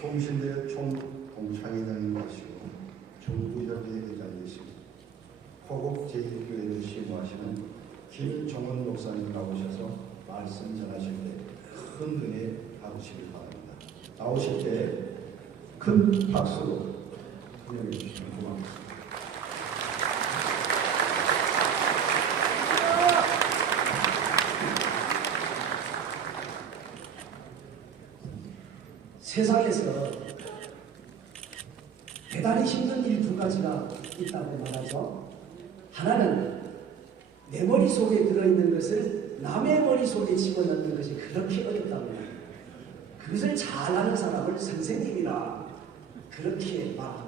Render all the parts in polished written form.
총신대 총동창회장인 것이고 정부협의회 대장이시고 호국 제1교회를 시무하시는 김종원 목사님 나오셔서 말씀 전하실 때 큰 은혜 받으시길 바랍니다. 나오실 때 큰 박수로 환영해 주시면 고맙습니다. 세상에서 대단히 힘든 일 두 가지가 있다고 말하죠. 하나는 내 머릿속에 들어있는 것을 남의 머릿속에 집어넣는 것이 그렇게 어렵다고 해요. 그것을 잘하는 사람을 선생님이라 그렇게 말합니다.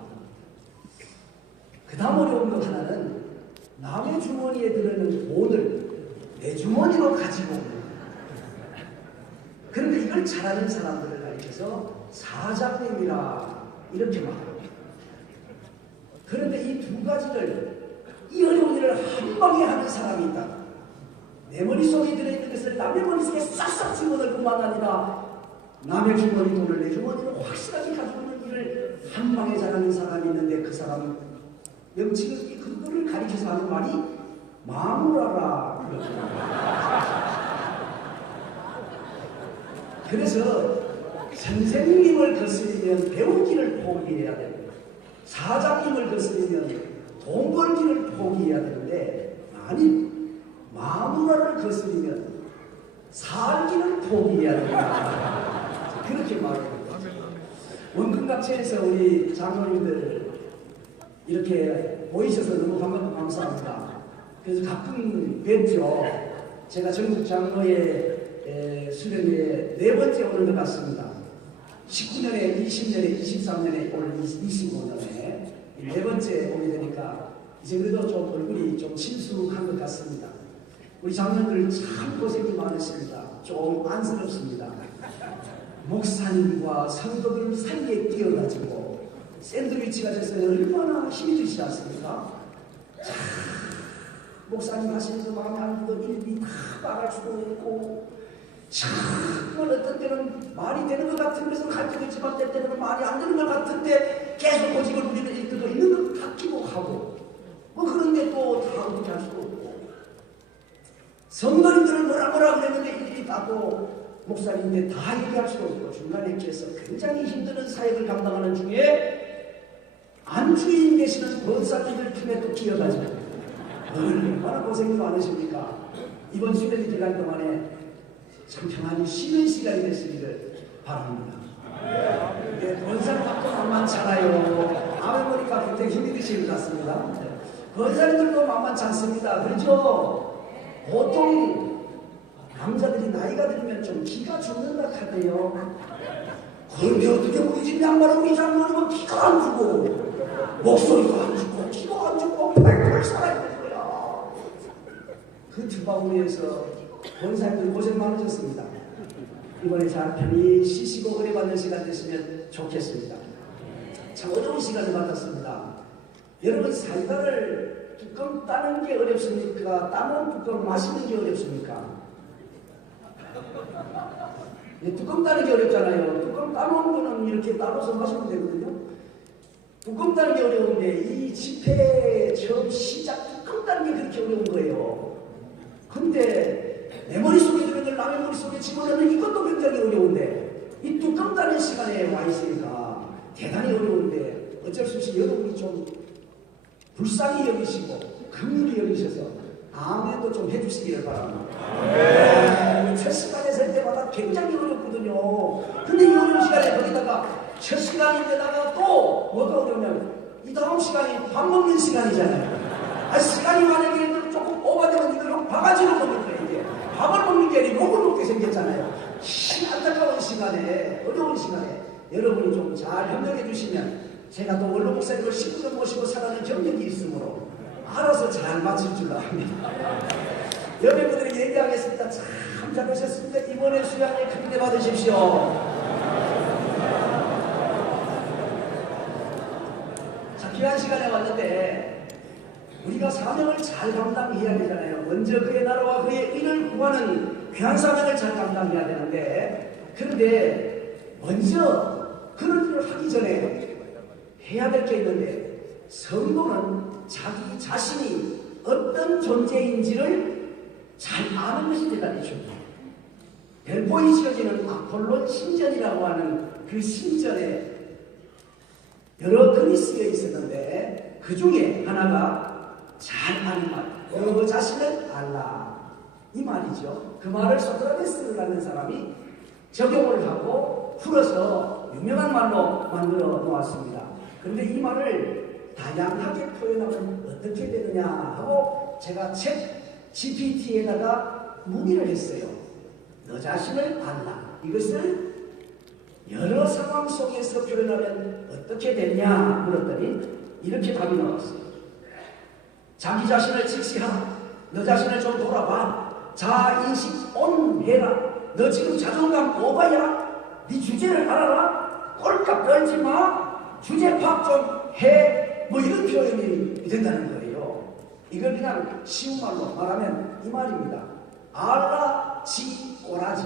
그 다음 어려운 것 하나는 남의 주머니에 들어있는 돈을 내 주머니로 가지고 오는 거예요. 그런데 이걸 잘하는 사람들을 가리켜서 사장님이라 이렇게 말합니다. 그런데 이 두 가지를, 이 어려운 일을 한 방에 하는 사람이 있다. 내 머릿속에 들어있는 것을 남의 머릿속에 싹싹 집어넣을 뿐만 아니라 남의 주머니 돈을 내 주머니로 확실하게 가지고 오는 일을 한 방에 잘하는 사람이 있는데, 그 사람 명칭을, 그거를 가리켜서 하는 말이 마누라라. 그래서 선생님을 거스리면 배운 길을 포기해야 됩니다. 사장님을 거스리면 돈 벌기를 포기해야 되는데, 아니, 마누라를 거스리면 살기를 포기해야 된다. 그렇게 말합니다. 원근각체에서 우리 장로님들 이렇게 보이셔서 너무 감사합니다. 그래서 가끔 뵙죠. 제가 전국 장로의 수련회에 4번째 오는 것 같습니다. 19년에, 20년에, 23년에, 오늘 25년에 4번째 오게 되니까 이제 그래도 좀 얼굴이 좀 친숙한 것 같습니다. 우리 장로들 참 고생이 많으십니다. 좀 안쓰럽습니다. 목사님과 성도들 사이에 끼어가지고 샌드위치가 돼서 얼마나 힘이 드시지 않습니까? 참, 목사님 하시면서 마음에 안 드는 일이 다 말할 수도 있고, 참 어떤 때는 말이 되는 것 같은 것은 할 때도 있지만 때때는 말이 안 되는 것 같은데 계속 고집을 부리는 일들도 있는 것 같기도 하고, 뭐 그런데 또 다 어떻게 할 수도 없고, 성도님들을 뭐라 그랬는데 일일이 다또 목사님인데 다 얘기할 수도 없고, 중간에 계서 굉장히 힘든 사역을 감당하는 중에 안주인 계시는 권사님들 틈에 또 끼어가지고 얼마나 고생이 많으십니까? 이번 수련회 기간 동안에 참 평안히 쉬는 시간이 되시기를 바랍니다. 네, 권사님도 만만찮아요. 아멘 보니까 굉장히 힘이 드시는 것 같습니다. 권사님들도 만만치 않습니다. 그렇죠? 보통 남자들이 나이가 들면 좀 기가 죽는다 하대요. 그런데 어떻게 우리 집 양반은 우리 장모님은 기가 안 죽고 목소리가 안 죽고 기가 안 죽고 펄펄 살아있는 거야. 그 주방위에서 권사님들 고생 많으셨습니다. 이번에 잘 편히 쉬시고 은혜 받는 시간 되시면 좋겠습니다. 참 어려운 시간을 받았습니다. 여러분, 사이다를 뚜껑 따는 게 어렵습니까? 따는 뚜껑 마시는 게 어렵습니까? 뚜껑 따는 게 어렵잖아요. 뚜껑 따놓은 거는 이렇게 따로서 마시면 되거든요. 뚜껑 따는 게 어려운데 이 집회 처음 시작 뚜껑 따는 게 그렇게 어려운 거예요. 근데 내 머릿속에 들은 걸 남의 머릿속에 집어넣는 이것도 굉장히 어려운데, 이 뚜껑 따는 시간에 와 있으니까 대단히 어려운데, 어쩔 수 없이 여러분이 좀 불쌍히 여기시고 긍휼히 여기셔서 아멘도 좀 해주시기를 바랍니다. 첫 시간에 설 때마다 굉장히 어렵거든요. 근데 이 어려운 시간에 거기다가 첫 시간인데다가 또 뭐가 어려우면 이 다음 시간이 밥 먹는 시간이잖아요. 시간이 만약에 조금 오버되면 이걸 바가지로 먹는 거예요. 이게 밥을 먹는 게 아니라 욕을 먹게 생겼잖아요. 안타까운 시간에, 어려운 시간에 여러분이 좀 잘 협력해 주시면, 제가 또 원로 목사님을 19년 모시고 살아는 경력이 있으므로 알아서 잘 맞출 줄 압니다. 여러분들이 얘기하겠습니다. 참 잘하셨습니다. 이번에 수양에 큰 은혜 받으십시오. 자, 귀한 시간에 왔는데 우리가 사명을 잘 감당해야 되잖아요. 먼저 그의 나라와 그의 의를 구하는 귀한 사명을 잘 감당해야 되는데, 그런데 먼저 그런 일을 하기 전에 해야 될 게 있는데, 성도는 자기 자신이 어떤 존재인지를 잘 아는 것이 대단히 중요해요. 델포이 지어지는 아폴론 신전이라고 하는 그 신전에 여러 글이 쓰여 있었는데, 그 중에 하나가 잘 아는 말, 너 자신을 알라, 이 말이죠. 그 말을 소크라테스라는 사람이 적용을 하고 풀어서 유명한 말로 만들어 놓았습니다. 그런데 이 말을 다양하게 표현하면 어떻게 되느냐 하고 제가 챗 GPT에다가 문의를 했어요. 너 자신을 알라, 이것을 여러 상황 속에서 표현하면 어떻게 되냐 물었더니 이렇게 답이 나왔어요. 자기 자신을 직시하라. 너 자신을 좀 돌아봐. 자인식 온 해라. 너 지금 자존감 오바야. 네 주제를 알아라. 꼴깍 떨지 마. 주제 파악 좀 해. 뭐 이런 표현이 된다는 거예요. 이걸 그냥 쉬운 말로 말하면 이 말입니다. 알라 지 꼬라지.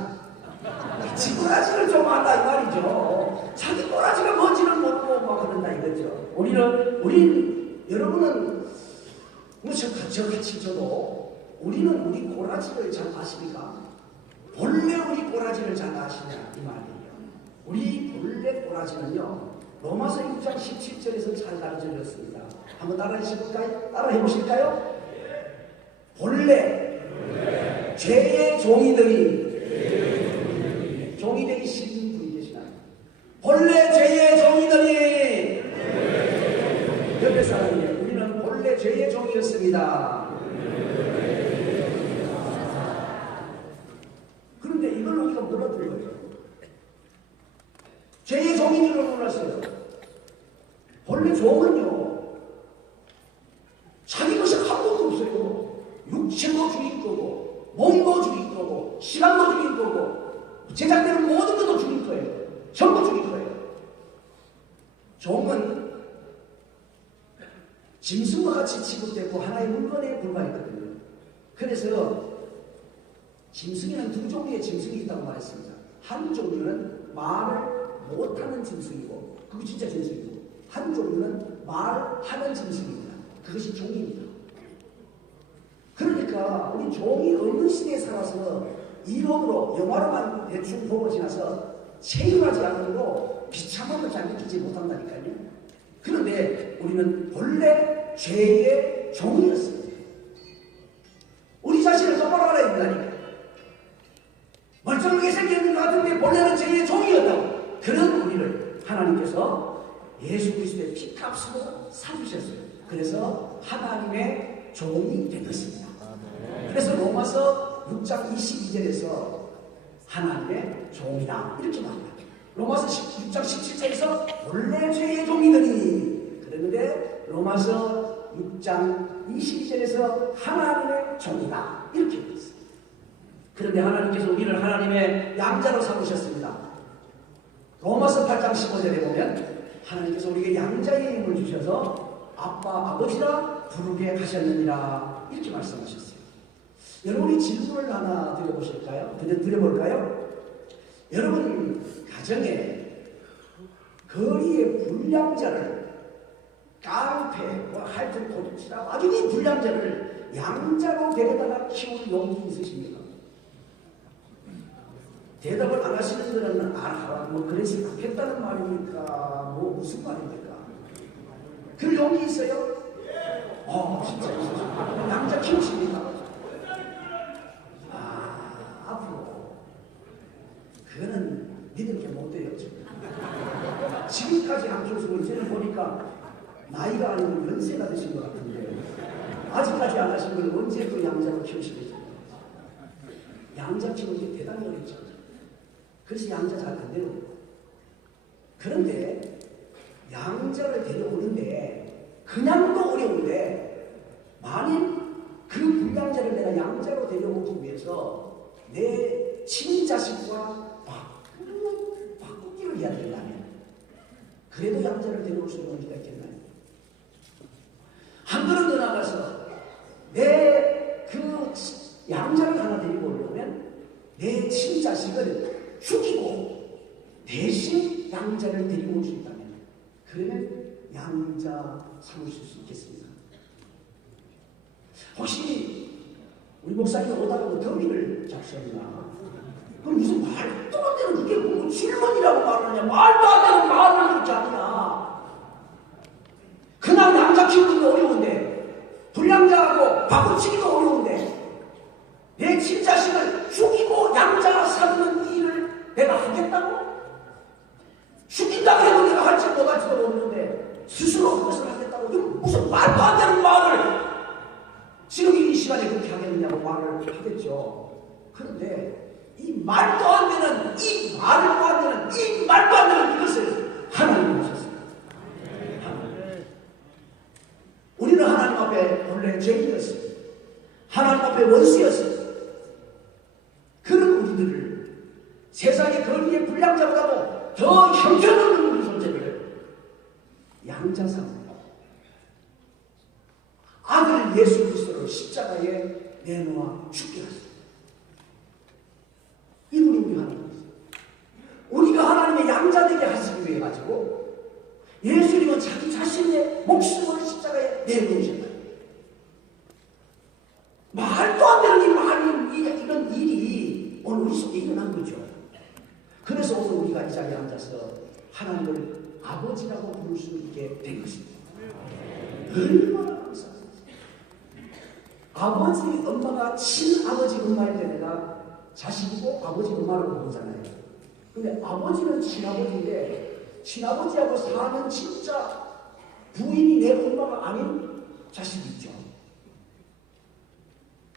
지 꼬라지를 좀 알라 이 말이죠. 자기 꼬라지가 뭔지를 모르고 막 그런다 이거죠. 우린 여러분은 뭐 저같이 저도 우리는 우리 꼬라지를 잘 아십니까? 본래 우리 꼬라지를 잘 아시냐 이 말이에요. 우리 본래 꼬라지는요, 로마서 6장 17절에서 잘 가르쳐졌습니다. 한번 따라해 보실까요? 본래 죄의 종이들이 종이 되기 싫은 분이 계시나요? 본래 죄의 종이들이 옆에 사람이에요. 우리는 본래 죄의 종이었습니다. 그런데 이걸 우리가 몰랐던 거예요. 죄의 종인 줄을 몰랐어요. 본래 종은요, 자기 것이 아무것도 없어요. 육체도 죽일 거고, 몸도 죽일 거고, 시간도 죽일 거고, 제작되는 모든 것도 죽일 거예요. 전부 죽일 거예요. 종은 짐승과 같이 취급되고 하나의 물건에 불과했거든요. 그래서 짐승에는 두 종류의 짐승이 있다고 말했습니다. 한 종류는 말을 못하는 짐승이고, 그거 진짜 짐승이고, 한 종류는 말하는 짐승입니다. 그것이 종입니다. 그러니까 우리 종이 없는 시대에 살아서 이론으로 영화로만 대충 보고 지나서 체험하지 않으므로 비참한 걸 잘 느끼지 못한다니까요. 그런데 우리는 본래 죄의 종이었습니다. 우리 자신을 똑바로 알아야 된다니까. 멀쩡하게 생겼는 것 같은데 본래는 죄의 종이었다고. 그런 우리를 하나님께서 예수 그리스도의 피값으로 사주셨어요. 그래서 하나님의 종이 되었습니다. 그래서 로마서 6장 22절에서 하나님의 종이다 이렇게 말합니다. 로마서 6장 17절에서 본래 죄의 종이더니, 그랬는데 로마서 6장 22절에서 하나님의 종이다 이렇게 되었습니다. 그런데 하나님께서 우리를 하나님의 양자로 삼으셨습니다. 로마서 8장 15절에 보면 하나님께서 우리에게 양자의 힘을 주셔서 아빠 아버지라 부르게 하셨느니라 이렇게 말씀하셨어요. 여러분이 질문을 하나 드려볼까요? 여러분 가정에 거리의 불량자를, 깡패, 하여튼 도둑질하고 아주 이 불량자를 양자로 데려다가 키울 용기 있으십니까? 대답을 안 하시는 분들은 뭐 그래서 좋겠다는 말입니까? 뭐 무슨 말입니까? 그럴 용기 있어요? 진짜 있으시죠. 양자 키우십니까? 앞으로 그거는 믿을 게 못 돼요. 지금까지 안 키우시고 이제는 보니까 나이가 아니고 연세가 되신 것 같은데 아직까지 안 하신 걸 언제 또 양자로 키우시겠어요? 양자 키우는 게 대단히 어렵죠. 그래서 양자 잘 안 되는 거예요. 그런데 양자를 데려오는데 그냥도 어려운데, 만일 그 불량자를 내가 양자로 데려오기 위해서 내 친자식과 바꾸기를 해야 된다면 그래도 양자를 데려올 수 있는 의미가 있겠나요? 한 걸음 더 나가서 내 그 양자를 하나 데리고 오려면 내 친자식을 죽이고 대신 양자를 데리고 올 수 있다면, 그러면 양자 삼으실 수 있겠습니다. 혹시 우리 목사님 오다가 뭐 더위를 잡셨나? 그럼 무슨 말도 안 되는, 그게 뭐 질문이라고 말을 하냐? 말도 안 되는 말을 그렇게 하느냐? 그냥 양자 키우기도 어려운데, 불량자하고 바꾸치기도 어려운데, 내 친자식을 죽이고 양자 삼는 일을 내가 하겠다고? 죽인다고 해도 내가 할지 못할지도 모르는데 스스로 그것을 하겠다고? 이거 무슨 말도 안 되는 말을 지금 이 시간에 그렇게 하겠느냐고 말을 하겠죠. 그런데 이 말도 안 되는, 이 말도 안 되는, 이 말도 안 되는 이것을 하나님이 하셨습니다. 우리는 하나님 앞에 원래 죄인이었습니다. 하나님 앞에 원수였습니다. 그런 우리들을 세상의 거리의 불량자보다도 더 형편없는 우리 존재를 양자삼 아들 예수 그리스도를 십자가에 내놓아 죽게 하셨습니다. 이분이 우리 하나님이세요. 우리가 하나님의 양자되게 하시기 위해 가지고 예수님은 자기 자신의 목숨을 십자가에 내놓으셨다. 말도 안 되는 이 말이, 이런 일이 오늘 우리 속에 일어난 거죠. 그래서 오늘 우리가 이 자리에 앉아서 하나님을 아버지라고 부를 수 있게 된 것입니다. 얼마나 감사합니다. 아버지 엄마가 친아버지 엄마일 때 내가 자식이고 아버지 엄마라고 부르잖아요. 근데 아버지는 친아버지인데 친아버지하고 사는 진짜 부인이 내 엄마가 아닌 자식이 있죠.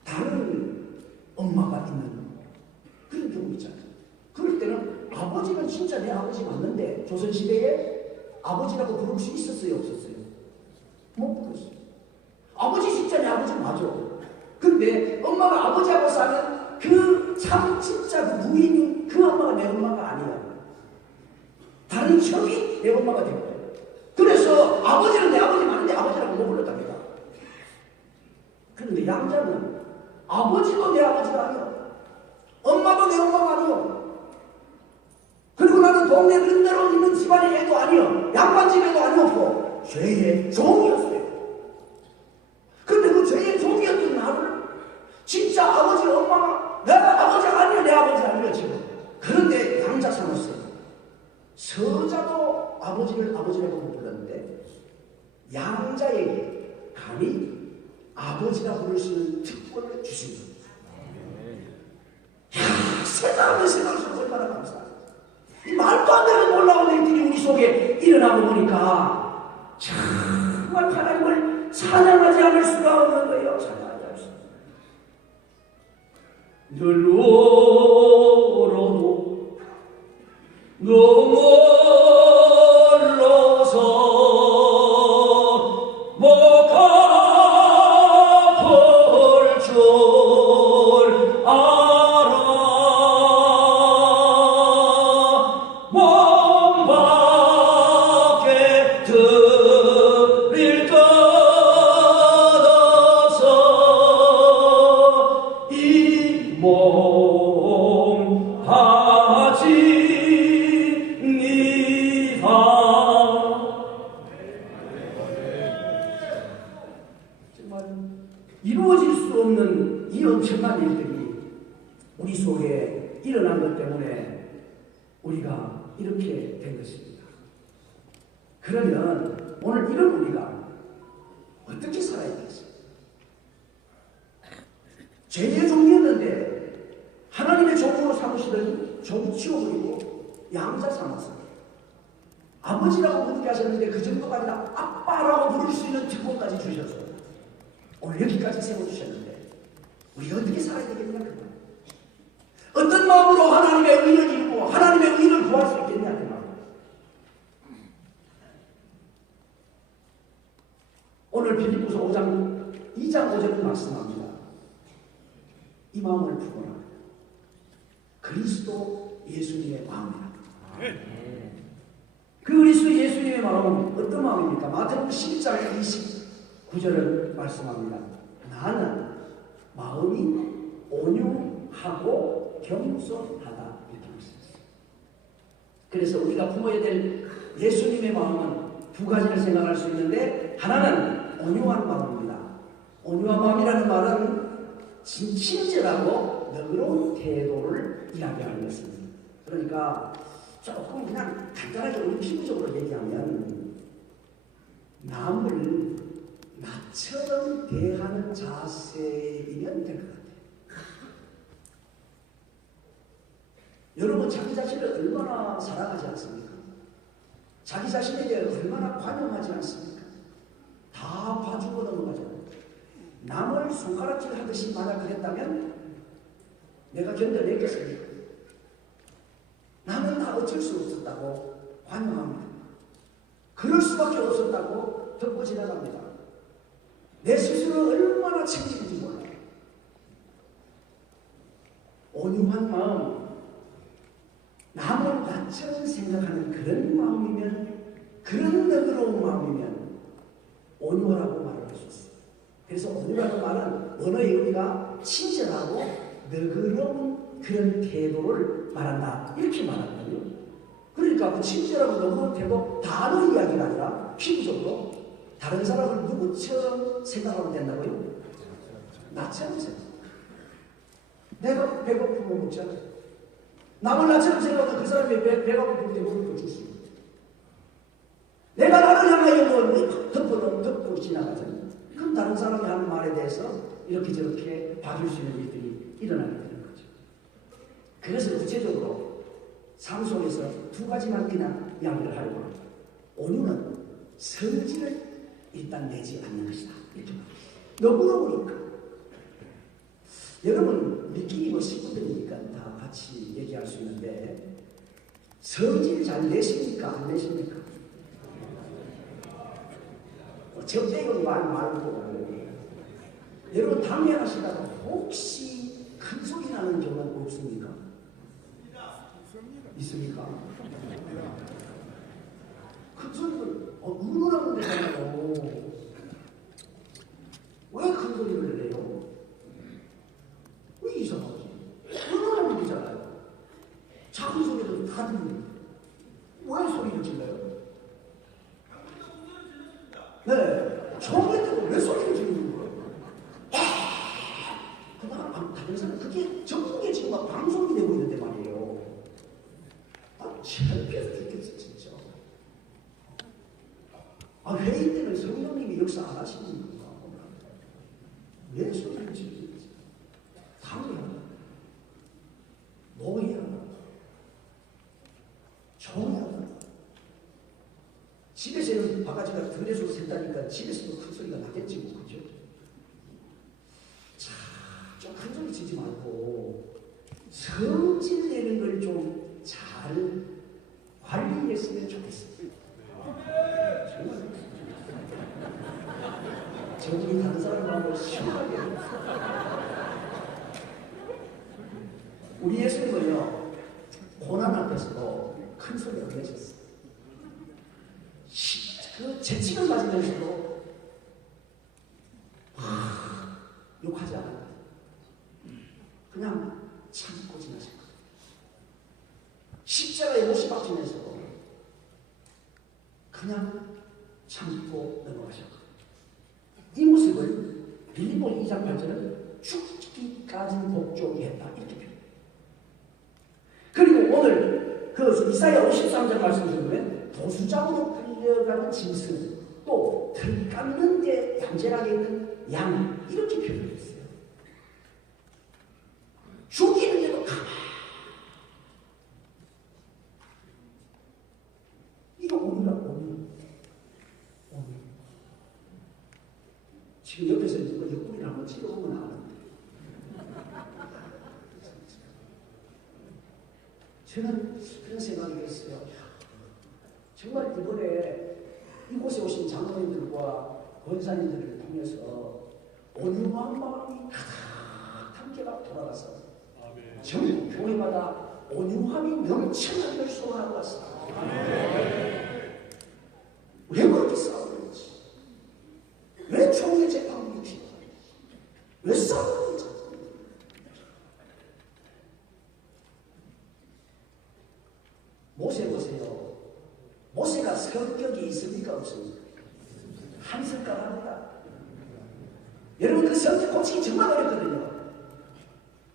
다른 엄마가 있는 그런 경우 있잖아요. 그럴 때는 아버지는 진짜 내 아버지 맞는데 조선시대에 아버지라고 부를 수 있었어요, 없었어요? 못 부르었어요. 아버지 진짜 내 아버지 맞아. 근데 엄마가 아버지하고 사는 그 참 진짜 그 부인이 그 엄마가 내 엄마가 아니야. 다른 형이 내 엄마가 된 거예요. 그래서 아버지는 내 아버지 맞는데 아버지라고 못 불렀답니다. 그런데 양자는 아버지도 내 아버지가 아니야. 엄마도 내 엄마가 아니요. 그리고 나는 동네 근대로 있는 집안의 애도 아니요. 양반집에도 아니었고 죄의 종이었어요. 근데 그 죄의 종이었던 나를 진짜 아버지 엄마가 내가 아버지가 아니야. 내 아버지 아니야 지금. 그런데 양자 삼았어요. 서자도 아버지를 아버지라고 못 불렀는데 양자에게 감히 아버지라 부를 수 있는 특권을 주신 겁니다. 생각하면 생각할수록 얼마나 감사합니다. 이 말도 안 되는 놀라운 일들이 우리 속에 일어나고 보니까 정말 하나님을 찬양하지 않을 수가 없는 거예요. 찬양하지 않을 수 없어요. 늘 울어도 너무 멀어서 못 갚을 줄 알아. 몸 밖에 들릴 것 없어 이 몸 가지니라. 정말 이루어질 수 없는 이 엄청난 일들이 우리 속에 일어난 것 때문에 우리가 이렇게 된 것입니다. 그러면 오늘 이런 우리가 어떻게 살아야 되겠습니까? 죄의 종이었는데 하나님의 종으로 삼으시더니 종 치워버리고 양자 삼았습니다. 아버지라고 부르게 하셨는데 그 정도가 아니라 아빠라고 부를 수 있는 특권까지 주셔서 오늘 여기까지 세워주셨는데 우리가 어떻게 살아야 되겠냐? 어떤 마음으로 하나님의 의를 이루고 하나님의 의를 구할 수 있겠냐? 그 마음. 오늘 빌립보서 5장 2장 5절을 말씀합니다. 이 마음을 품어라. 그리스도 예수님의 마음이라. 그 그리스도 예수님의 마음은 어떤 마음입니까? 마태복음 11장 29절을 말씀합니다. 나는 마음이 온유하고 겸손하다. 이렇게 말씀했어요. 그래서 우리가 품어야 될 예수님의 마음은 두 가지를 생각할 수 있는데, 하나는 온유한 마음입니다. 온유한 마음이라는 말은 친절하고 너그러운 태도를 이야기하는 것입니다. 그러니까 조금 그냥 간단하게 우리 피부적으로 얘기하면 남을 나처럼 대하는 자세이면 될 것 같아요. 여러분 자기 자신을 얼마나 사랑하지 않습니까? 자기 자신에 대해 얼마나 관용하지 않습니까? 다 봐주고 넘어가잖아요. 남을 손가락질 하듯이 만약 그랬다면 내가 견뎌내겠습니까? 나는 다 어쩔 수 없었다고 관용합니다. 그럴 수밖에 없었다고 덮고 지나갑니다. 내 스스로를 얼마나 챙기는지 몰라요. 온유한 마음, 남을 나처럼 생각하는 그런 마음이면, 그런 너그러운 마음이면 온유하라고 말할 수 있어요. 그래서 온유라는 말은 언어의 의미가 친절하고 너그러운 그런 태도를 말한다, 이렇게 말하거든요. 그러니까 그 친절하고 너그러운 태도 단어 이야기가 아니라 피부적으로 다른 사람을 누구처럼 생각하면 된다고요? 나처럼 생각. 내가 배고프면 먹잖아. 남을 나처럼 생각하면 그 사람이 배가 고플 때 먹을 거 줄 수 있어. 내가 나를 향하여 뭐 덮고 지나가잖아. 그럼 다른 사람이 하는 말에 대해서 이렇게 저렇게 봐줄 수 있는 일들이 일어나게 되는 거죠. 그래서 구체적으로 삶 속에서 두 가지만 그냥 이야기를 하려고 합니다. 온유는 성질을 일단 내지 않는 것이다, 이렇게 말합니다. 너그러우니까. 여러분 우리끼리 뭐 식구들이니까 다 같이 얘기할 수 있는데, 성질 잘 내십니까? 안 내십니까? 적대적으로 말고, 여러분 당연하시다가 혹시 큰 소리 나는 경우는 없습니까? 있습니까? 큰 소리를 응원하면 되잖아요. 왜 큰 소리를 내요? 왜 이상하지? 응원하면 되잖아요. 작은 소리도 다 듣는데 왜 소리를 질러요? 네, 처음에 때도 왜 소리를 지르는 거예요? 그다음 다른 사람 그게 전국에 지금 막 방송이 되고 있는데 말이에요. 창피해서 죽겠어 진짜. 회의 때는 성령님이 역사 안 하시는 건가? 왜 소리를 지르는지 상의하나? 노예하나? 정의하나? 집에서는 바가지가 덜해서 샌다니까 집에서도 큰 소리가 나겠지 뭐, 그죠? 자, 좀 큰 소리 치지 말고 성질 내는 걸 좀 잘 관리했으면 좋겠어요. 정말 저분이 다른 사람하고 시원하게. 우리 예수님은요, 고난 앞에서도 큰 소리 안 내셨어요. 그 재치를 맞으면서도 욕하지 않아요. 그냥 참고 지나실 거예요. 십자가에 못이 박히면서도 그냥 참고 넘어가실 거예요. 이 모습을 빌립보 2장 8절은 죽기까지 복종이 했다, 이렇게 표현해요. 그리고 오늘 그 이사야 53장 말씀을 보면 도수장으로 끌려가는 짐승, 또 들 깎는 데 얌전하게 있는 양, 이렇게 표현했어요. 죽이는데도 가만히. 이거 오늘이라고. 오늘. 지금 옆에서 이거 옆구리를 한번 찍어보면 아는데. 저는 그런 생각이 들었어요. 정말 이번에 이곳에 오신 장로님들과 권사님들을 통해서 온유한 마음이 가득한 교회가 돌아가서 전국 교회마다 온유함이 넘치는 걸 소원하고 왔습니다. 왜 그렇게 싸우는지, 왜 총의 재판이 필요한지, 왜 싸우는지. 모세 보세요. 모세가 성격이 있습니까? 없습니까? 한성깔합니다. 여러분 그 성격 고치기 정말 어렵거든요.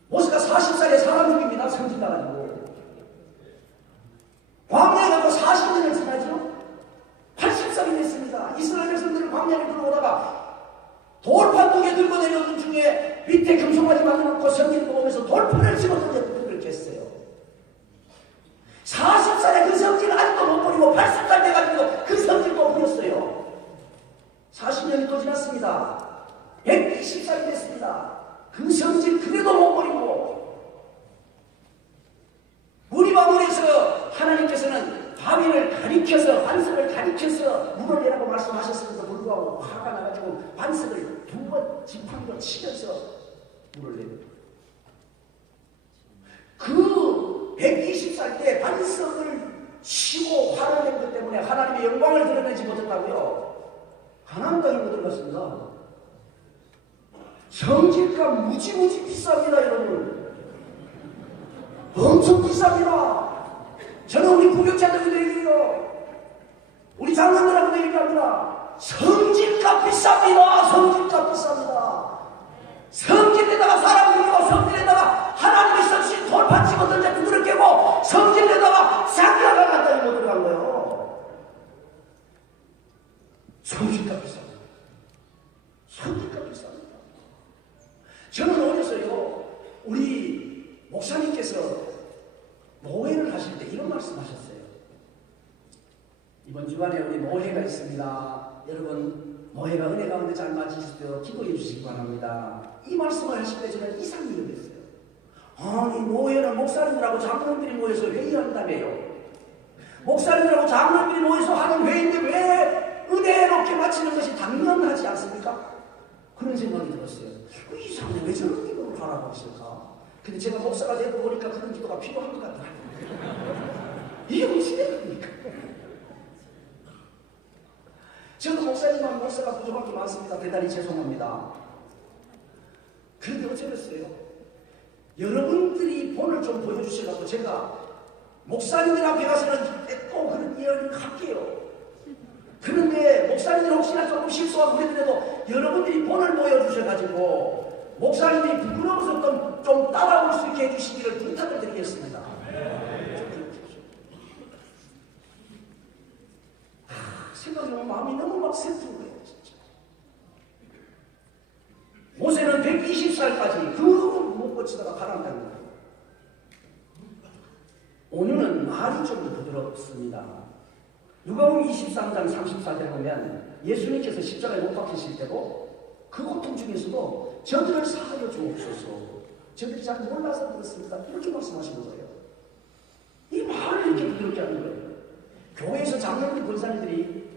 모세가 40살에 사람 죽입니다. 성질 나가지고. 광야에 가고 40년을 지나죠. 80살이 됐습니다. 이스라엘 백성들을 광야에 들어오다가 돌판 2개 들고 내려오는 중에 밑에 금송아지 만들어놓고 성질 보면서 돌판을 집어던져 그렇게 했어요. 40살에 그 성질 아직도 못 버리고 80살 돼가지고 그 성질 또 부렸어요. 40년이 또 지났습니다. 120살이 됐습니다. 그 성질 그래도 못 버리고 무리방울에서 하나님께서는 바위를 가리켜서 반석을 가리켜서 물을 내라고 말씀하셨음에도 불구하고 화가 나가지고 반석을 2번 지팡이로 치면서 물을 내립니다. 그 120살 때 반석을 치고 화를 낸 것 때문에 하나님의 영광을 드러내지 못했다고요. 가나안 땅에 못 들어갔습니다. 성질값 무지무지 비쌉니다, 여러분. 엄청 비쌉니다. 저는 우리 부격자들도 얘기해요. 우리 장로들하고도 얘기합니다. 성질값 비쌉니다. 성질값 비쌉니다. 성질에다가 사람 죽이고 성질에다가 하나님의 성신 돌판 치고 던져 두드려 깨고 성질에다가 사기라가 간다니 못 들어간 거예요. 성질값 비쌉니다. 성질값 비쌉니다. 저는 어려서요, 우리 목사님께서 노회를 하실 때 이런 말씀하셨어요. 이번 주간에 우리 노회가 있습니다. 여러분 노회가 은혜 가운데 잘 맞으시도록 기도해 주시기 바랍니다. 이 말씀을 하실 때 저는 이상이 일어났어요. 아니 노회는 목사님들하고 장로들이 모여서 회의한다며요. 목사님들하고 장로들이 모여서 하는 회의인데 왜 은혜롭게 마치는 것이 당연하지 않습니까? 그런 생각이 들었어요. 이상하네. 왜 저런 기도를 바라고 있을까? 근데 제가 목사가 되고 보니까 그런 기도가 필요한 것 같더라고요. 이게 무슨 얘기입니까? 저도 목사님만 목사가 부족한 게 많습니다. 대단히 죄송합니다. 그런데 어쩌겠어요? 여러분들이 본을 좀 보여주시라고 제가 목사님들 앞에 가서는 꼭 그런 이야기를 할게요. 그런데 목사님들 혹시나 조금 실수하고 그러더라도 여러분들이 본을 보여주셔가지고 목사님들이 부끄러워서 좀 따라올 수 있게 해주시기를 부탁을 드리겠습니다. 생각해보면 마음이 너무 막 슬픈 거예요. 진짜. 모세는 120살까지 그 못 고치다가 가라앉는 거예요. 오늘은 말이 좀 부드럽습니다. 누가복음 23장 34절에 보면 예수님께서 십자가에 못 박히실 때도 그 고통 중에서도 저들을 사하여 주옵소서. 저들이 잘 몰라서 그렇습니다. 이렇게 말씀하시는 거예요. 이 말을 이렇게 부드럽게 하는 거예요. 교회에서 장로들 권사님들이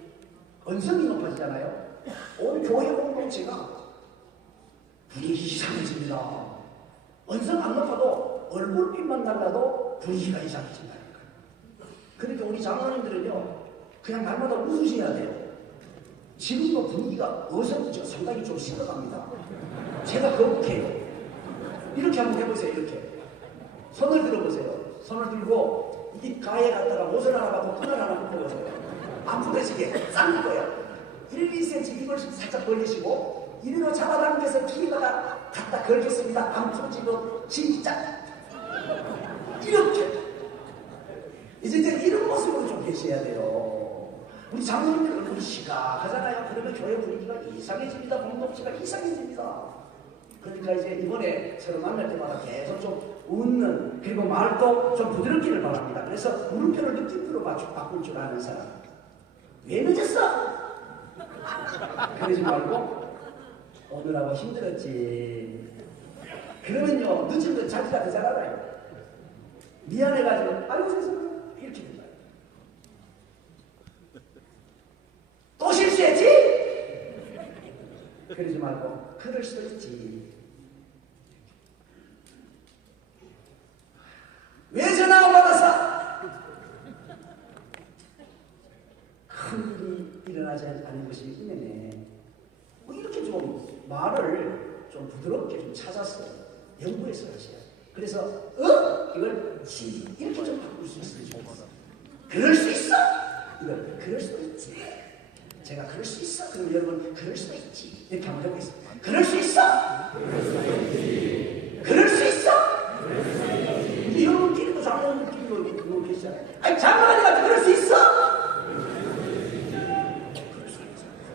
언성이 높아지잖아요. 온 교회 공동체가 분위기 이상해집니다. 언성 안 높아도 얼굴빛만 달라도 분위기가 이상해진다니까요. 그러니까 우리 장로님들은요, 그냥 날마다 웃으셔야 돼요. 지금도 분위기가 어서부터 상당히 좀 식어갑니다. 제가 거북해요. 이렇게 한번 해보세요. 이렇게 손을 들어보세요. 손을 들고 이 가에 갔다가 옷을 하나 받고 끈을 하나 묶어보세요. 안 부러지게 싼 거예요. 1, 2cm 이걸 살짝 벌리시고 이리로 잡아당겨서 길에다가 갖다 걸겠습니다. 안 부러지고 진짜 이렇게 이제 이런 모습으로 좀 계셔야 돼요. 우리 장로님들 얼굴이 시각하잖아요. 그러면 교회 분위기가 이상해집니다. 공동체가 이상해집니다. 그러니까 이제 이번에 서로 만날 때마다 계속 좀 웃는, 그리고 말도 좀 부드럽기를 바랍니다. 그래서 물음표를 느낌으로 바꿀 줄 아는 사람. 왜 늦었어? 그러지 말고 오늘하고 힘들었지. 그러면요 늦은 건 자기가 더 잘 알아요. 미안해가지고 아이고 죄송해요 이렇게 된다. 또 실수했지? 그러지 말고 그럴 수도 있지. 왜 전화 안 받았어? 큰 일이 일어나지 않은 것이 있네. 뭐 이렇게 좀 말을 좀 부드럽게 좀 찾았어요. 연구해서 하셔야 돼요. 그래서 이걸 지 이렇게 좀 바꿀 수 있으면 좋겠어. 그럴 수 있어? 이걸 그럴 수도 있지. 제가 그럴 수 있어? 그럼 여러분 그럴 수도 있지. 이렇게 한번 해보겠습니다. 그럴 수 있어? 그럴 수 있어? 이제 여러분끼리도 장로님 느낌으로 그거 계시잖아요. 아니 장로가 내가 그럴 수 있어?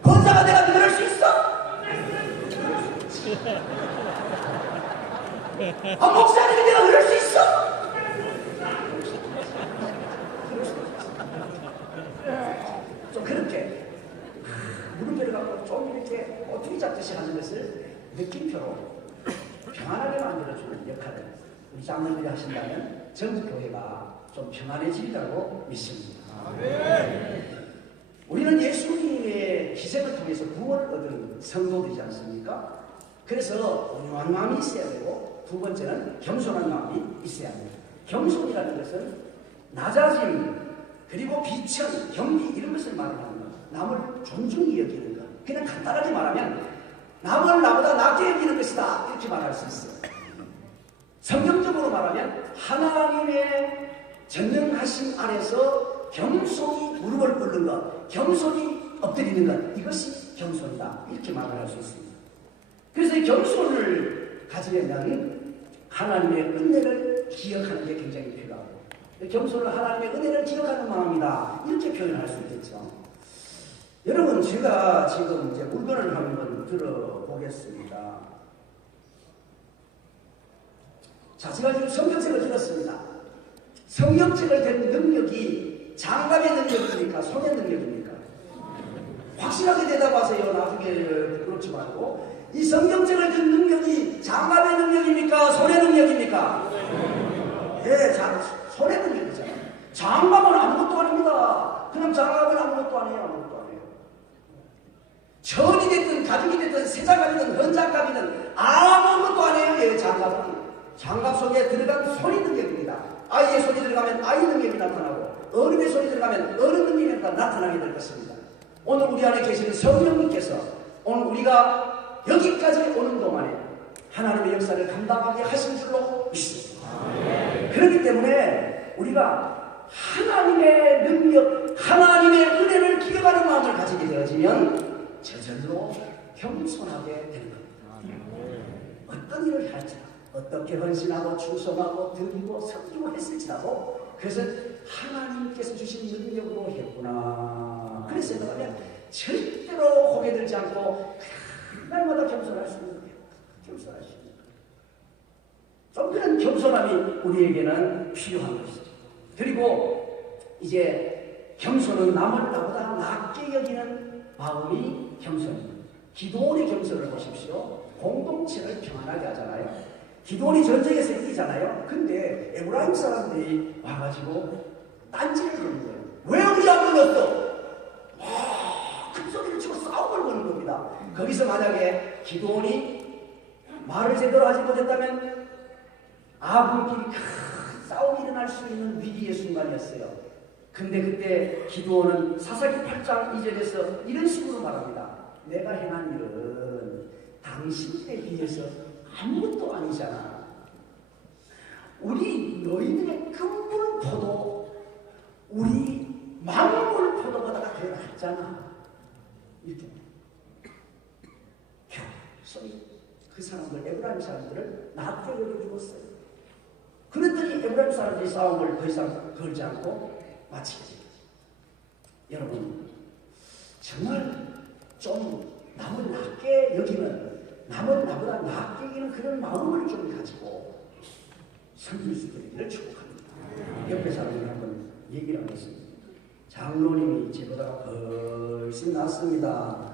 권사가 내가 그럴 수 있어? 아 목사님이 내가 그럴 수 있어? 좀 그렇게 물음표를 갖고 좀 이렇게 어떻게 잡듯이 하는 것을 느낌표로 평안하게 만들어주는 역할을 우리 장로님이 하신다면 전국 교회가 좀 평안해지리라고 믿습니다. 우리는 예수님의 희생을 통해서 구원을 얻은 성도들이지 않습니까? 그래서 온유한 마음이 있어야 되고 두 번째는 겸손한 마음이 있어야 합니다. 겸손이라는 것은 낮아짐 그리고 비천, 경비 이런 것을 말하는 것, 남을 존중히 여기는 것. 그냥 간단하게 말하면 남을 나보다 낮게 여기는 것이다 이렇게 말할 수 있어요. 성경적으로 말하면 하나님의 전능하심 아래서 겸손히 무릎을 꿇는 것, 겸손히 엎드리는 것, 이것이 겸손이다 이렇게 말을 할 수 있습니다. 그래서 이 겸손을 가지려면 하나님의 은혜를 기억하는 게 굉장히 필요하고 겸손은 하나님의 은혜를 기억하는 마음이다 이렇게 표현할 수 있겠죠. 여러분 제가 지금 이제 물건을 한번 들어보겠습니다. 자, 제가 지금 성경책을 들었습니다. 성경책을 된 능력이 장갑의 능력입니까? 손의 능력입니까? 확실하게 대답하세요. 나중에 그렇지 말고 이 성경책을 든 능력이 장갑의 능력입니까? 손의 능력입니까? 예, 손의 능력이잖아요. 장갑은 아무것도 아닙니다. 그냥 장갑은 아무것도 아니에요. 아무것도 아니에요. 천이 됐든 가죽이 됐든 새장갑이든 헌장갑이든 아무것도 아니에요. 예, 장갑은. 장갑 속에 들어간 손이 능력입니다. 아이의 손이 들어가면 아이 능력이 나타나고 어른의 손이 들어가면 어른 능력이 나타나게 될 것입니다. 오늘 우리 안에 계시는 성령님께서 오늘 우리가 여기까지 오는 동안에 하나님의 역사를 감당하게 하신 줄로 믿습니다. 그렇기 때문에 우리가 하나님의 능력, 하나님의 은혜를 기억하는 마음을 가지게 되어지면 저절로 겸손하게 되는 겁니다. 어떤 일을 할지라도 어떻게 헌신하고 충성하고 드리고 섬기고 했을지라도 그것은 하나님께서 주신 능력으로 했구나. 그래서 생각하면 절대로 고개 들지 않고 날마다 겸손할 수 있는 거예요. 겸손할 수 있는 거예요. 좀 그런 겸손함이 우리에게는 필요한 것이죠. 그리고 이제 겸손은 남을 나보다 낮게 여기는 마음이 겸손입니다. 기도원의 겸손을 보십시오. 공동체를 평안하게 하잖아요. 기도원이 전쟁에서 이기잖아요. 근데 에브라임 사람들이 와가지고 딴지를 거는 거예요. 왜 우리 안 불렀어? 큰 소리를 치고 싸움을 거는 겁니다. 거기서 만약에 기도원이 말을 제대로 하지 못했다면 아군끼리 큰 싸움이 일어날 수 있는 위기의 순간이었어요. 근데 그때 기도원은 사사기 8장 2절에서 이런 식으로 말합니다. 내가 행한 일은 당신에 비해서 아무것도 아니잖아. 우리 너희들의 근본 포도, 우리 만물 포도보다가 더 낫잖아. 이렇게. 소리 그 사람들, 에브라임 사람들을 낮게 여겨주었어요. 그랬더니 에브라임 사람들이 싸움을 더 이상 걸지 않고 마치게 됩니다. 여러분, 정말 좀 남을 낮게 여기는, 남을 나보다 낮게 여기는 그런 마음을 좀 가지고 섬길 수 있기를 축복합니다. 옆에 사람이 한번 얘기를 하겠습니다. 장로님이 제보다 훨씬 낫습니다.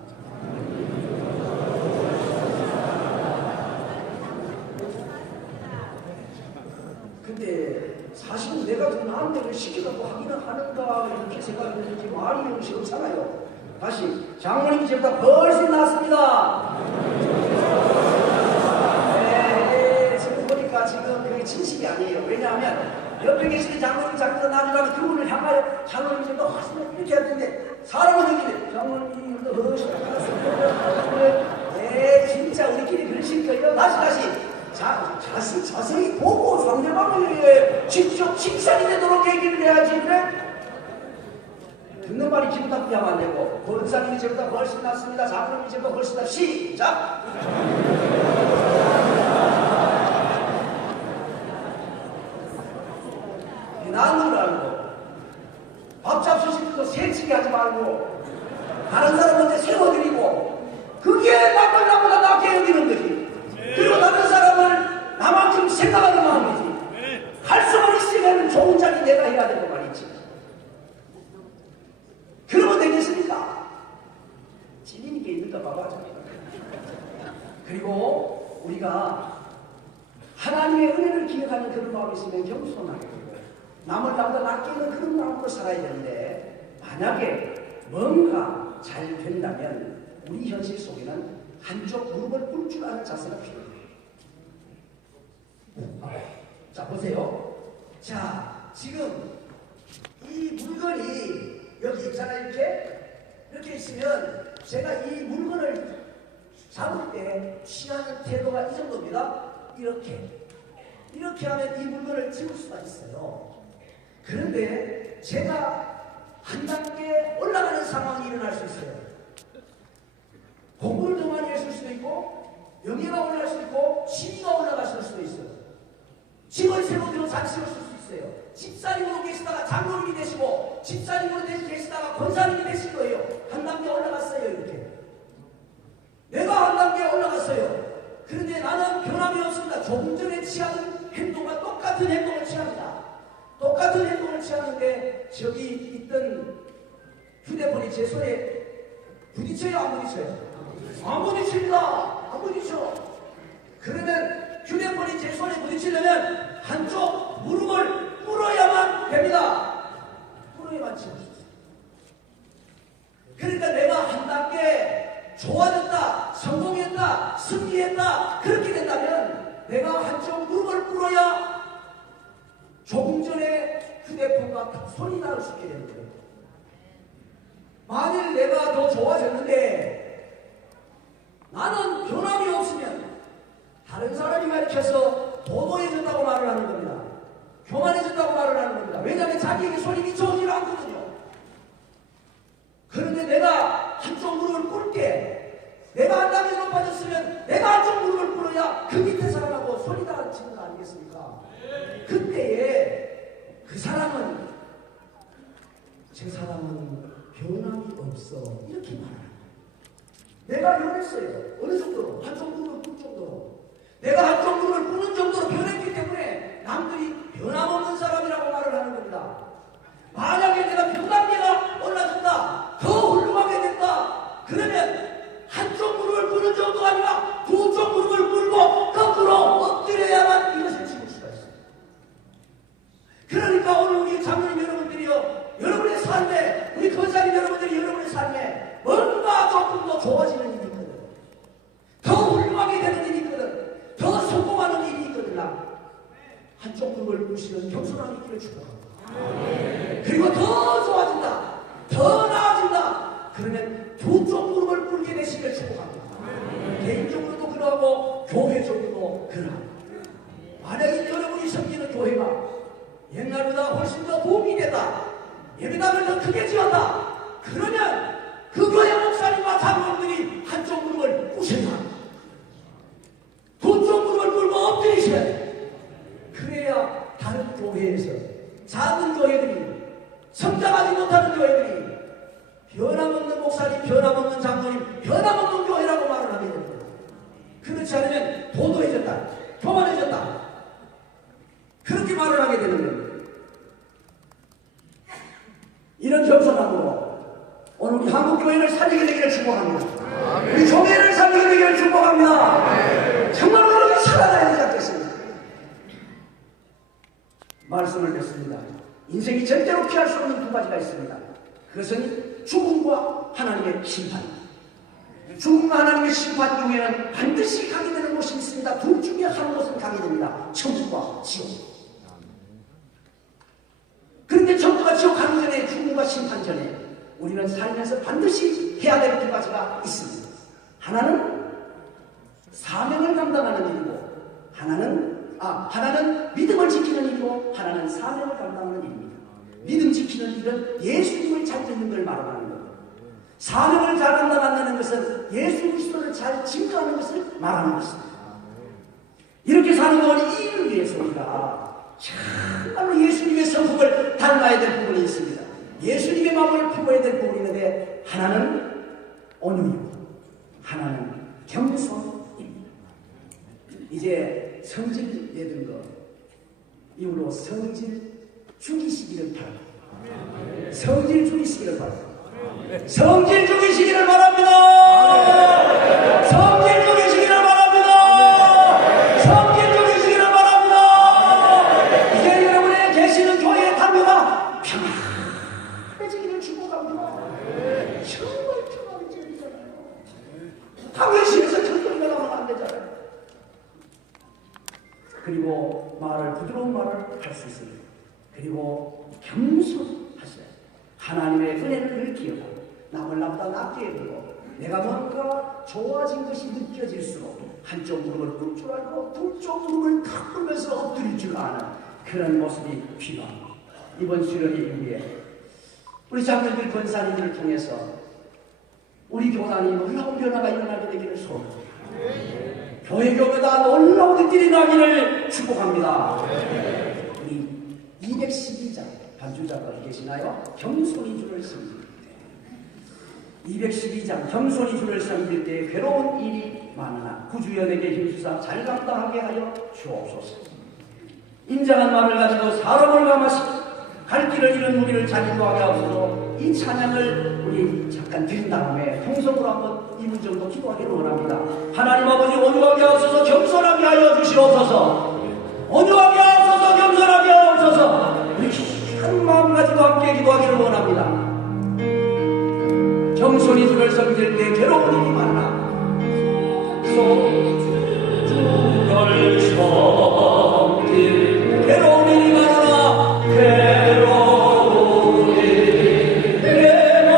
근데 사실은 내가 더 나은 데를 시키려고 하기는 하는가 이렇게 생각했는지 말이 역시 없잖아요. 다시 장로님이 제보다 훨씬 낫습니다. 네, 지금 보니까 지금 그게 진실이 아니에요. 왜냐하면 옆에 계시는 장로님 자기가 나중에 그분을 향하여 장로님 제보다 훨씬 이렇게 할 텐데 사람은 여기는 장로님도 훨씬 낫습니다. 네, 진짜 우리끼리 그러실 거예요. 다시 자세히 보고 상대방을 직접 칭찬이 되도록 얘기를 해야지. 그래? 듣는 말이 기분 나쁘게 하면 안 되고, 권사님이 저보다 훨씬 낫습니다. 장로님이 저보다 훨씬 낫. 시작! 나는 걸 알고, 밥 잡수실 때도 새치기 하지 말고, 다른 사람한테 세워드리고, 그게 남을 나보다 낫게 여기는 거지. 그리고 다른 사람을 나만큼 생각하는 마음이지. 할 수만 있으면 좋은 자리 내가 해야 되고 말이지. 그러면 되겠습니까? 찔리는 게 있는가 봐봐. 그리고 우리가 하나님의 은혜를 기억하는 그런 마음이 있으면 겸손하게 되고, 남을 나보다 낫게 하는 그런 마음으로 살아야 되는데, 만약에 뭔가 잘 된다면 우리 현실 속에는 한쪽 무릎을 꿇을 줄 아는 자세가 필요해요. 자, 보세요. 자, 지금 이 물건이 여기 있잖아요. 이렇게 있으면 제가 이 물건을 잡을 때 취하는 태도가 이 정도입니다. 이렇게 하면 이 물건을 집을 수가 있어요. 그런데 제가 한 단계 올라가는 상황이 일어날 수 있어요. 공부를 더 많이 했을 수도 있고, 영예가 올라갈 수도 있고, 지위가 올라갔을 수도 있어요. 집을 세우기로 잘 세웠을 수 있어요. 집사님으로 계시다가 장로님이 되시고, 집사님으로 계시다가 권사님이 되실 거예요. 한 단계 올라갔어요. 이렇게 내가 한 단계 올라갔어요. 그런데 나는 변함이 없습니다. 조금 전에 취하는 행동과 똑같은 행동을 취합니다. 똑같은 행동을 취하는데 저기 있던 휴대폰이 제 손에 부딪혀요? 안 부딪혀요? 안 부딪힙니다. 안 부딪혀. 그러면 휴대폰이 제 손에 부딪히려면 한쪽 무릎을 꿇어야만 됩니다. 꿇어야만 치울 수 있어요. 그러니까 내가 한 단계 좋아졌다, 성공했다, 승리했다, 그렇게 된다면 내가 한쪽 무릎을 꿇어야 조금 전에 휴대폰과 손이 닿을 수 있게 되는 거예요. 만일 내가 더 좋아졌는데 나는 변함이 없으면 다른 사람이 가르쳐서 도도해졌다고 말을 하는 겁니다. 교만해졌다고 말을 하는 겁니다. 왜냐하면 자기에게 손이 미쳐오질 않거든요. 그런데 내가 한쪽 무릎을 꿇게, 내가 한 단계 높아졌으면 내가 한쪽 무릎을 꿇어야 그 밑에 사람하고 손이 닿치는 거 아니겠습니까? 그때에 그 사람은, 제 사람은 변함이 없어, 이렇게 말합니다. 내가 변했어요. 어느 정도로? 한쪽 무릎을 꿇을 정도로. 내가 한쪽 무릎을 꿇는 정도로 변했기 때문에 남들이 변함없는 사람이라고 말을 하는 겁니다. 만약에 내가 변단계가 올라졌다, 더 훌륭하게 됐다, 그러면 한쪽 무릎을 꿇는 정도가 아니라 두 쪽 무릎을 꿇고 거꾸로 엎드려야만 이것을 지을 수가 있어요. 그러니까 오늘 우리 장로님 여러분들이요, 여러분의 삶에, 우리 권사님 여러분들이 여러분의 삶에 뭔가 조금 더 좋아지는 일이 있거든. 더 훌륭하게 되는 일이 있거든. 더 성공하는 일이 있거든. 한쪽 무릎을 꿇으시는 겸손함이 있기를 축복합니다. 그리고 더 좋아진다, 더 나아진다, 그러면 두 쪽 무릎을 꿇게 되시기를 축복합니다. 개인적으로도 그러하고 교회적으로도 그러합니다. 만약에 여러분이 섬기는 교회가 옛날보다 훨씬 더 도움이 되다, 예배당을 더 크게 지었다, 그러면 그 교회 목사님과 장로님들이 한쪽 무릎을 꿇으셔야 합니다. 두 쪽 무릎을 꿇고 엎드리셔야 돼요. 그래야 다른 교회에서, 작은 교회들이, 성장하지 못하는 교회들이 변함없는 목사님, 변함없는 장로님, 변함없는 교회라고 말을 하게 됩니다. 그렇지 않으면 도도해졌다, 교만해졌다, 그렇게 말을 하게 되는 겁니다. 이런 겸손함으로 오늘 우리 한국교회를 살리게 되기를 축복합니다. 우리 교회를 살리게 되기를 축복합니다. 정말 우리가 살아가야 되지 않겠습니까? 말씀을 냈습니다. 인생이 절대로 피할 수 없는 두 가지가 있습니다. 그것은 죽음과 하나님의 심판입니다. 죽음과 하나님의 심판 중에는 반드시 가게 되는 곳이 있습니다. 둘 중에 한 곳은 가게 됩니다. 천국과 지옥. 그런데 천국과 지옥 가기 전에, 죽음과 심판 전에 우리는 살면서 반드시 해야 될 두 가지가 있습니다. 하나는 사명을 감당하는 일이고, 하나는 믿음을 지키는 일이고, 하나는 사명을 감당하는 일입니다. 믿음 지키는 일은 예수님을 잘 믿는 걸 말하는 거예요. 사명을 잘 감당한다는 것은 예수 그리스도를 잘 증거하는 것을 말하는 것입니다. 이렇게 사는 동안 이를 위해서 우리가 정말로 예수님의 성품을 닮아야 될 부분이 있습니다. 예수님의 마음을 품어야 될 부분이 있는데 하나는 온유이고 하나는 겸손입니다. 이제 성질 내던 거 이후로 성질 죽이시기를 바랍니다. 성질 죽이시기를 바랍니다. 성질 죽이시기를 바랍니다. 성질 죽이시기를 바랍니다. 성질 죽이시기를 바랍니다. 이제 여러분의 계시는 교회의 담요가 평안해지기를 축복합니다. 정말 평안해지잖아요. 당연시에서 정도리가 나면 안 되잖아요. 그리고 부드러운 말을 할 수 있습니다. 그리고 겸손하셔야 하나님의 은혜를 기억하고 남을 남다 낮게 여기고 내가 뭔가 좋아진 것이 느껴질수록 한쪽 무릎을 꿇을 줄 알고 둘쪽 무릎을 탁 꿇으면서 엎드릴 줄 아는 그런 모습이 필요합니다. 이번 수련회 이후에 우리 장로들 권사님들을 통해서 우리 교단이 놀라운 변화가 일어나게 되기를 소원합니다. 교회 교회다 놀라운 일들이 나기를 축복합니다. 우리 212장 반주자가 계시나요? 겸손히 주를 섬길 때 212장 겸손히 주를 섬길 때 괴로운 일이 많으나 구주연에게 힘주사 잘 감당하게 하여 주옵소서. 인정한 마음을 가지고 사람을 감화시키고 갈 길을 잃은 우리를 잘 인도하게 하옵소서. 이 찬양을 우리 잠깐 드린 다음에 통성으로 한번 2분 정도 기도하기를 원합니다. 하나님 아버지 온유하게 하옵소서. 겸손하게 하여 주시옵소서. 온유하게 하옵소서. 겸손하게 하옵소서. 우리 한 마음 가지고 함께 기도하기를 원합니다. 겸손히 주를 섬길 때 괴로운 일이 많아 주를 섬길 괴로운 일이 많아 괴로운 일이 내가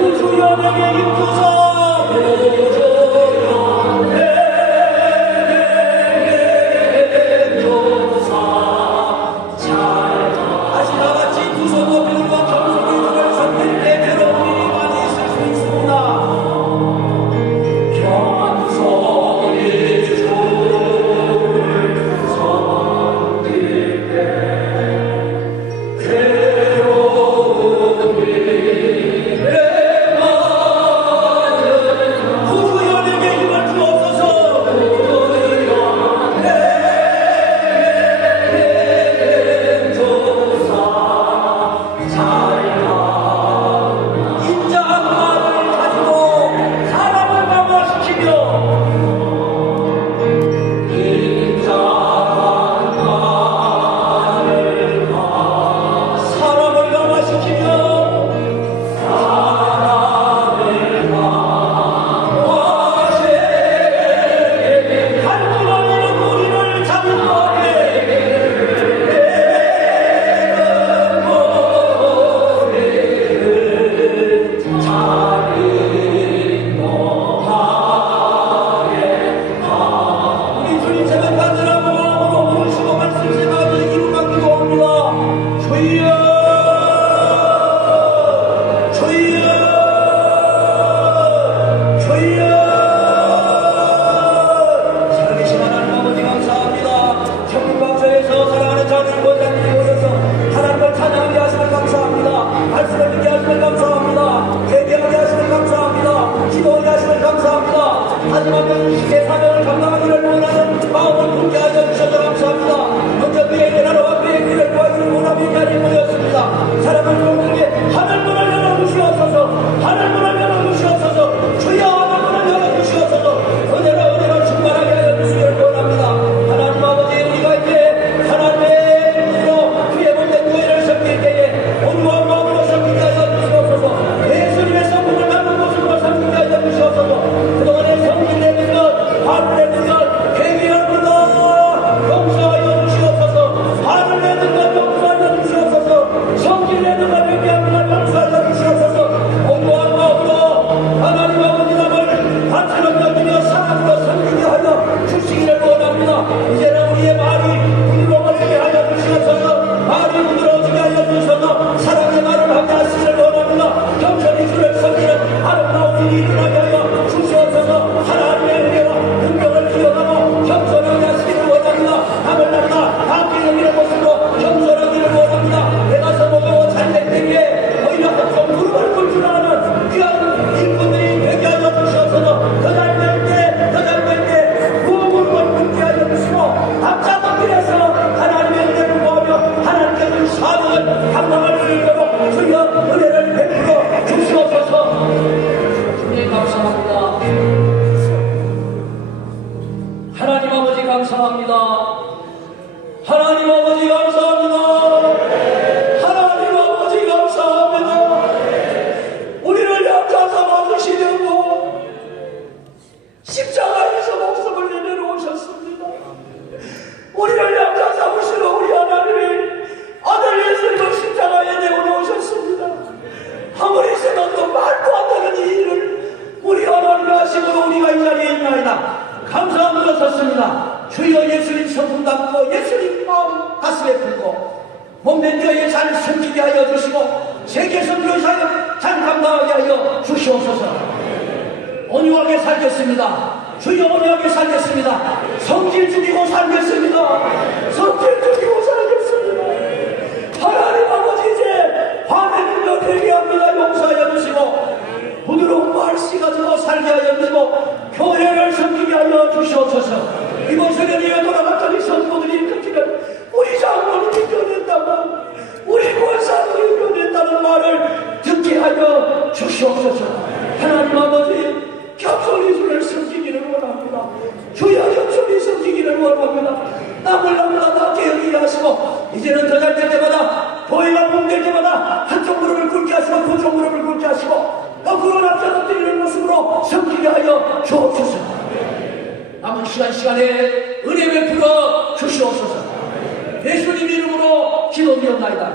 구주연에게 힘주사 구주연에게 힘주사 다시 다같이 두 손 높이 들고 겸손히 주를 섬길 때 괴로운 일이 많이 있을 수 있습니다. 겸손히 주를 섬길 때 괴로운 일이 많은 구주연에게 힘을 주옵소서. 인자한 마음을 가지고 사람을 감화시키며 사람을 감화시키며 간절한 우리를 자유하게 우리 주님 제가 간절한 마음으로 모시고 말씀 생각하며 이루가 기도합니다. 주여 주여 주여 살아계신 하나님 아버지 감사합니다. 천국 각처에서 사랑하는 자들 권사님이 모여서 하나님을 찬양하게 하시는 감사합니다. 말씀을 듣게 하시는 감사합니다. 회개하게 하시는 감사합니다. 기도하게 하시는 감사합니다. 하지만 시의 사명을 감당하기를 원하는 마음을 굳게 하여 주셔서 감사합니다. 먼저 그의 나라와 그의 길을 구하기를 원하며 이 자리에 모였습니다. 사랑하는 여러분에게 하늘문을 열어주시옵소서. 하늘문을 열어주시옵소서. 주여 하늘문을 열어주시옵소서. 은혜로 충만하게 하여 주시기를 원합니다. 하나님 아버지 우리가 이제 하나님의 뜻으로 그의 본된 교회를 섬길 때에 온유한 마음으로 섬기게 하여 주시옵소서. 예수님의 성품을 닮은 모습으로 섬기게 하여 주시옵소서. 그동안에 섬기려는 것, 화내는 것, 회개하는 것 용서하여 세계 선교 사역 잘 감당하게 하여 주시옵소서. 온유하게 살겠습니다. 주여 온유하게 살겠습니다. 성질 죽이고 살겠습니다. 성질 죽이고 살겠습니다. 하나님 아버지 이제 화내는 것 되게 합니다. 용서하여 주시고 부드러운 말씨 가지고 살게 하여 주시고 교회를 섬기게 하여 주시옵소서. 이번 세련이에 돌아갔더니 성도들이 듣기는 우리 장로님이 변했다고 우리 권사님이 변했다는 말을 듣게 하여 주시옵소서. 하나님 아버지 겹소리술을 섬기기를 원합니다. 주여 겹소리 섬기기를 원합니다. 남을 남나답게 여기게 하시고 이제는 더 잘 될 때마다 교회가 붕될 때마다 한쪽 무릎을 꿇게 하시고 두쪽 무릎을 꿇게 하시고 거꾸로 남자 엎드리는 모습으로 섬기게 하여 주옵소서. 남은 시간에 은혜 베풀어 주시옵소서. 예수님 이름으로 기도드리옵나이다.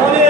아멘.